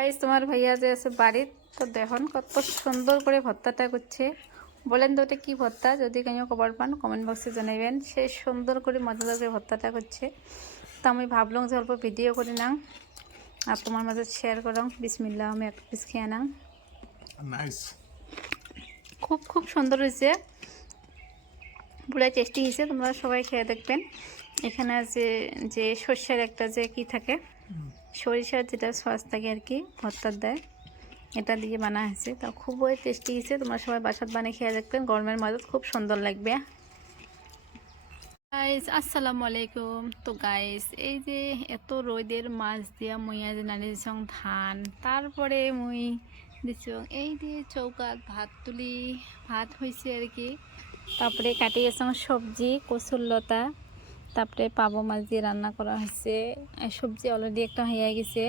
Guys তোমার ভাইয়া যে আছে বাড়ির তো দেখুন কত সুন্দর করে ভর্তাটা করছে। বলেন তো ওটা কি ভর্তা? যদি কেউ খবর পান কমেন্ট বক্সে জানাবেন। সে সুন্দর করে মজাদার করে ভর্তাটা করছে। তো আমি ভাবলাম যে অল্প ভিডিও করে নাও আর তোমার মাঝে শেয়ার করো। বিসমিল্লাহ, আমি এক পিস খেয়ে নাও। নাইস। খুব খুব সুন্দর হয়েছে, পুরো টেস্টি হয়েছে। তোমরা সবাই খেয়ে দেখবেন। এখানে আছে যে সর্ষের একটা যে কি থাকে, সরিষার যেটা সস থাকে আর কি, ভর্তার দেয়, এটা দিয়ে বানা হয়েছে। তো খুবই টেস্টি হয়েছে। তোমরা সবাই বাসাত বানিয়ে খেয়ে দেখবেন, গরমের মধ্যে খুব সুন্দর লাগবে। গাইস আসসালামু আলাইকুম। তো গাইস এই যে এত রোদের মাছ দিয়া মুইয়া যে নানি দিছং ধান, তারপরে মুই দিছ এই দিয়ে চৌকাত ভাত তুলি, ভাত হয়েছে আর কি। তারপরে কাটি গেছে সবজি, কচুর লতা, তারপরে পাবো মাছ দিয়ে রান্না করা হয়েছে। সবজি অলরেডি একটা হয়ে গেছে।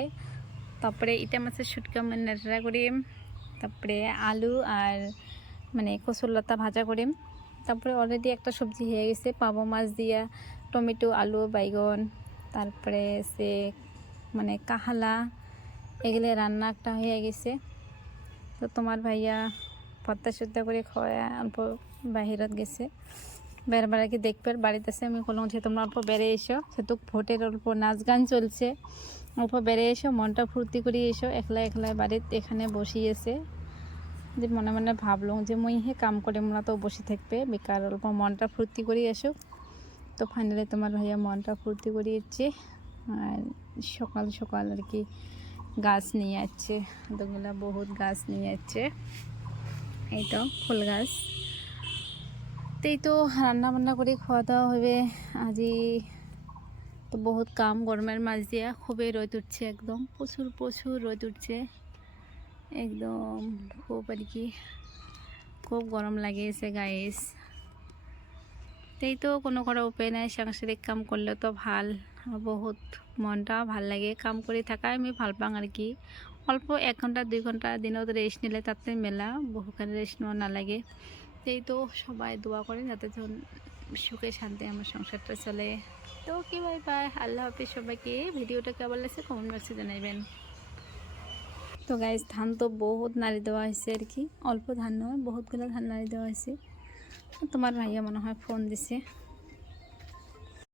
তারপরে এটা মাছের শুটকা মানে নেড়া করিম, তারপরে আলু আর মানে কচুর লতা ভাজা করিম। তারপরে অলরেডি একটা সবজি হয়ে গেছে পাবো মাছ দিয়া, টমেটো আলু বাইগন, তারপরে সে মানে কাহালা, এগুলো রান্না একটা হয়ে গেছে। তো তোমার ভাইয়া ভর্তা সর্তা করে খাওয়া অল্প বাহিরত গেছে, বেড়াবার কি দেখবে বাড়িতে আছে। আমি বললাম যে তোমরা অল্প বেড়ে এসো, সেটুক ভোটের অল্প নাচ গান চলছে, অল্প বেড়ে এসো, মনটা ফুর্তি করে এসো। একলা একলা বাড়িতে এখানে বসিয়েছে যে মনে মনে ভাবলাম যে মুই হে কাম করে মোরা তো বসে থাকবে বেকার, অল্প মনটা ফুর্তি করে এসো। তো ফাইনালি তোমার ভাইয়া মনটা ফুর্তি করে এসছে। আর সকাল সকাল আর কি গাছ নিয়ে যাচ্ছে, দুগুলা বহুত গাছ নিয়ে যাচ্ছে। এই তো ফুল গাছ। এই তো রান্না বান্না করে খাওয়া দাওয়া হবে আজি। তো বহুত কাম, গরমের মাঝ দিয়া খুবই রোদ উঠছে, একদম প্রচুর প্রচুর রোদ উঠছে একদম। খুব আর কি খুব গরম লাগিয়েছে গাইস। তাই তো কোনো করার উপায় নাই, সাংসারিক কাম করলে তো ভাল, বহুত মনটা ভাল লাগে কাম করে থাকা। আমি ভাল পাং আর কি। অল্প 1 ঘন্টা 2 ঘন্টা দিনত রেস্ট নিলে তাতে মেলা, বহুখানে রেস্ট নেওয়া না লাগে। তাই তো সবাই দোয়া করে যাতে সুখে শান্তি আমার সংসারটা চলে। তো কি বাই বাই, আল্লাহ হাফিজ সবাইকে। ভিডিওটা কেমন লাগছে কমেন্ট বক্সে জানাবেন। তো গাইস ধান তো বহুত নাড়ি দেওয়া হয়েছে আর কি, অল্প ধান নয় বহুতগুলো ধান নাড়ি দেওয়া হয়েছে। তোমার ভাইয়া মনে হয় ফোন দিছে।